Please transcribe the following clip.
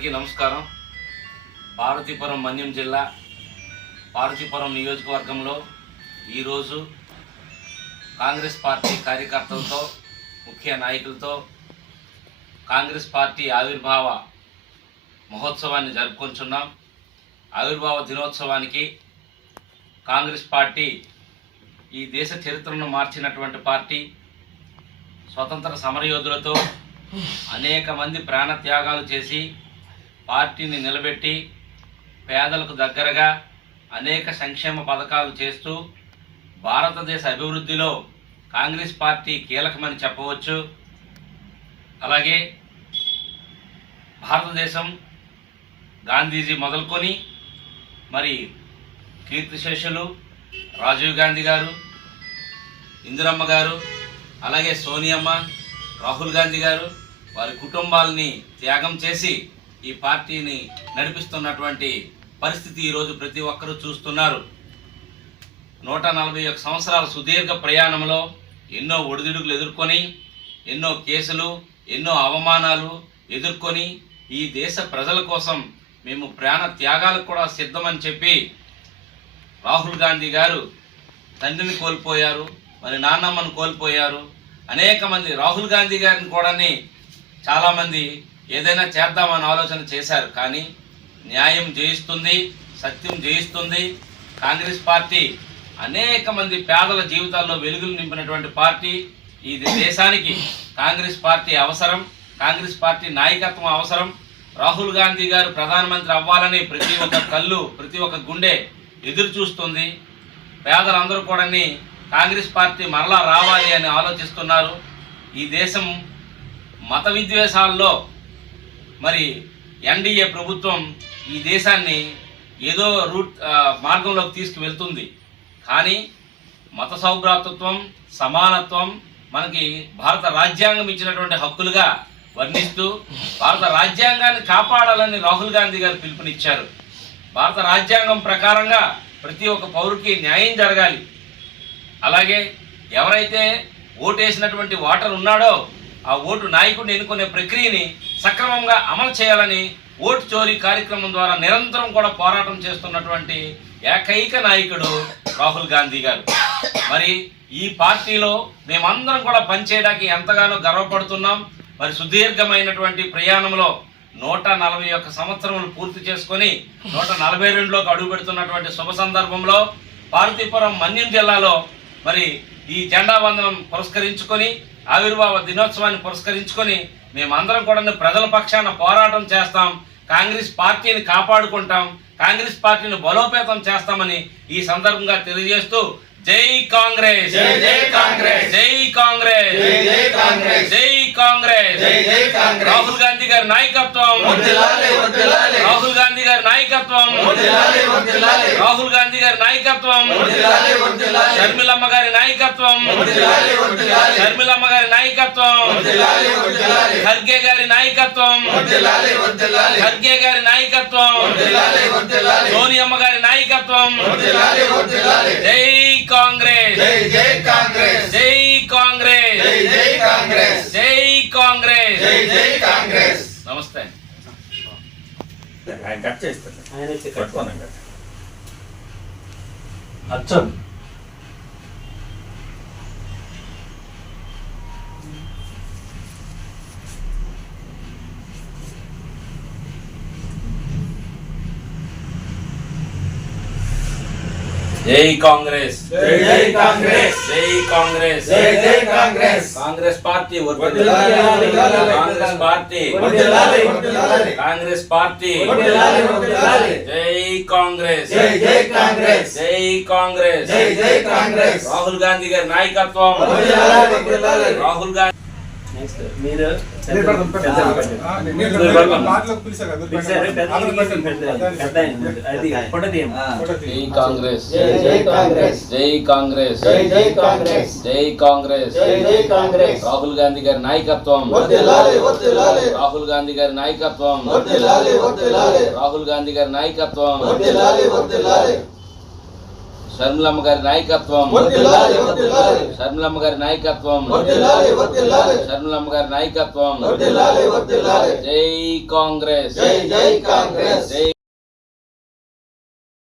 అందరికీ నమస్కారం. పార్వతీపురం మన్యం జిల్లా పార్వతీపురం నియోజకవర్గంలో ఈరోజు కాంగ్రెస్ పార్టీ కార్యకర్తలతో ముఖ్య నాయకులతో కాంగ్రెస్ పార్టీ ఆవిర్భావ మహోత్సవాన్ని జరుపుకుంటున్నాం ఆవిర్భావ దినోత్సవానికి కాంగ్రెస్ పార్టీ ఈ దేశ చరిత్రను మార్చినటువంటి పార్టీ స్వతంత్ర సమరయోధులతో అనేక మంది ప్రాణ త్యాగాలు చేసి పార్టీని నిలబెట్టి పేదలకు దగ్గరగా అనేక సంక్షేమ పథకాలు చేస్తూ భారతదేశ అభివృద్ధిలో కాంగ్రెస్ పార్టీ కీలకమని చెప్పవచ్చు. అలాగే భారతదేశం గాంధీజీ మొదలుకొని మరి కీర్తిశేషులు రాజీవ్ గాంధీ గారు ఇందిరమ్మ గారు అలాగే సోనియమ్మ రాహుల్ గాంధీ గారు వారి కుటుంబాలని త్యాగం చేసి ఈ పార్టీని నడిపిస్తున్నటువంటి పరిస్థితి ఈరోజు ప్రతి ఒక్కరూ చూస్తున్నారు. నూట నలభై ఒక సంవత్సరాల సుదీర్ఘ ప్రయాణంలో ఎన్నో ఒడిదుడుకులు ఎదుర్కొని ఎన్నో కేసులు ఎన్నో అవమానాలు ఎదుర్కొని ఈ దేశ ప్రజల కోసం మేము ప్రాణ త్యాగాలకు కూడా సిద్ధమని చెప్పి రాహుల్ గాంధీ గారు తండ్రిని కోల్పోయారు మరి నాన్నమ్మను కోల్పోయారు. అనేక మంది రాహుల్ గాంధీ గారిని కూడాని చాలామంది ఏదైనా చేద్దామని ఆలోచన చేశారు కానీ న్యాయం జయిస్తుంది సత్యం జయిస్తుంది. కాంగ్రెస్ పార్టీ అనేక మంది పేదల జీవితాల్లో వెలుగులు నింపినటువంటి పార్టీ ఇది దేశానికి. కాంగ్రెస్ పార్టీ అవసరం కాంగ్రెస్ పార్టీ నాయకత్వం అవసరం. రాహుల్ గాంధీ గారు ప్రధానమంత్రి అవ్వాలని ప్రతి ఒక్క కళ్ళు ప్రతి ఒక్క గుండె ఎదురు చూస్తుంది. పేదలందరూ కూడా కాంగ్రెస్ పార్టీ మరలా రావాలి అని ఆలోచిస్తున్నారు. ఈ దేశం మత విద్వేషాల్లో మరి ఎన్డీఏ ప్రభుత్వం ఈ దేశాన్ని ఏదో రూట్ మార్గంలోకి తీసుకువెళ్తుంది. కానీ మత సౌభ్రాతత్వం సమానత్వం మనకి భారత రాజ్యాంగం ఇచ్చినటువంటి హక్కులుగా వర్ణిస్తూ భారత రాజ్యాంగాన్ని కాపాడాలని రాహుల్ గాంధీ గారు పిలుపునిచ్చారు. భారత రాజ్యాంగం ప్రకారంగా ప్రతి ఒక్క పౌరుకి న్యాయం జరగాలి. అలాగే ఎవరైతే ఓటేసినటువంటి ఓటర్ ఉన్నాడో ఆ ఓటు నాయకుడిని ఎన్నుకునే ప్రక్రియని సక్రమంగా అమలు చేయాలని ఓటు చోరీ కార్యక్రమం ద్వారా నిరంతరం కూడా పోరాటం చేస్తున్నటువంటి ఏకైక నాయకుడు రాహుల్ గాంధీ గారు. మరి ఈ పార్టీలో మేమందరం కూడా పనిచేయడానికి ఎంతగానో గర్వపడుతున్నాం. మరి సుదీర్ఘమైనటువంటి ప్రయాణంలో నూట నలభై ఒక్క సంవత్సరములు పూర్తి చేసుకొని నూట నలభై రెండులోకి అడుగు పెడుతున్నటువంటి శుభ సందర్భంలో పార్వతీపురం మన్యం జిల్లాలో మరి ఈ జెండా వందనం పురస్కరించుకొని ఆవిర్భావ దినోత్సవాన్ని పురస్కరించుకొని మేమందరం కూడా ప్రజల పక్షాన పోరాటం చేస్తాం కాంగ్రెస్ పార్టీని కాపాడుకుంటాం కాంగ్రెస్ పార్టీని బలోపేతం చేస్తామని ఈ సందర్భంగా తెలియజేస్తూ జై కాంగ్రెస్. జై జై కాంగ్రెస్. జై కాంగ్రెస్. జై జై కాంగ్రెస్. జై కాంగ్రెస్. జై జై కాంగ్రెస్. రాహుల్ గాంధీ గారి నాయకత్వం. రాహుల్ గాంధీ గారి నాయకత్వం. రాహుల్ గాంధీ గారి నాయకత్వం. షర్మిలమ్మ గారి నాయకత్వం. షర్మిలమ్మ గారి నాయకత్వం. ఖర్గే గారి నాయకత్వం. ఖర్గే గారి నాయకత్వం. సోనియమ్మ గారి నాయకత్వం. జై కాంగ్రెస్ జై జై కాంగ్రెస్ జై కాంగ్రెస్ జై జై కాంగ్రెస్ జై కాంగ్రెస్ జై జై కాంగ్రెస్ నమస్తే ఆయన కట్ చేస్తాడు పట్టుకోను ఇంకా. అచ్చం జై కాంగ్రెస్. జై కాంగ్రెస్. జై కాంగ్రెస్. జై Congress. Congress party. Congress party. Congress party. జై కాంగ్రెస్. జై కాంగ్రెస్. జై కాంగ్రెస్. జై కాంగ్రెస్. రాహుల్ గాంధీ గారి నాయకత్వం. రాహుల్ గాంధీ మీరు జై. కాంగ్రెస్. జై జై కాంగ్రెస్. జై కాంగ్రెస్. జై జై కాంగ్రెస్. జై కాంగ్రెస్. జై జై కాంగ్రెస్. రాహుల్ గాంధీ గారి నాయకత్వం. రాహుల్ గాంధీ గారి నాయకత్వం. రాహుల్ గాంధీ గారి నాయకత్వం. షర్మిలమ్మ గారి నాయకత్వం. షర్మిలమ్మ గారి నాయకత్వం. షర్మిలమ్మ గారి నాయకత్వం జై కాంగ్రెస్. జై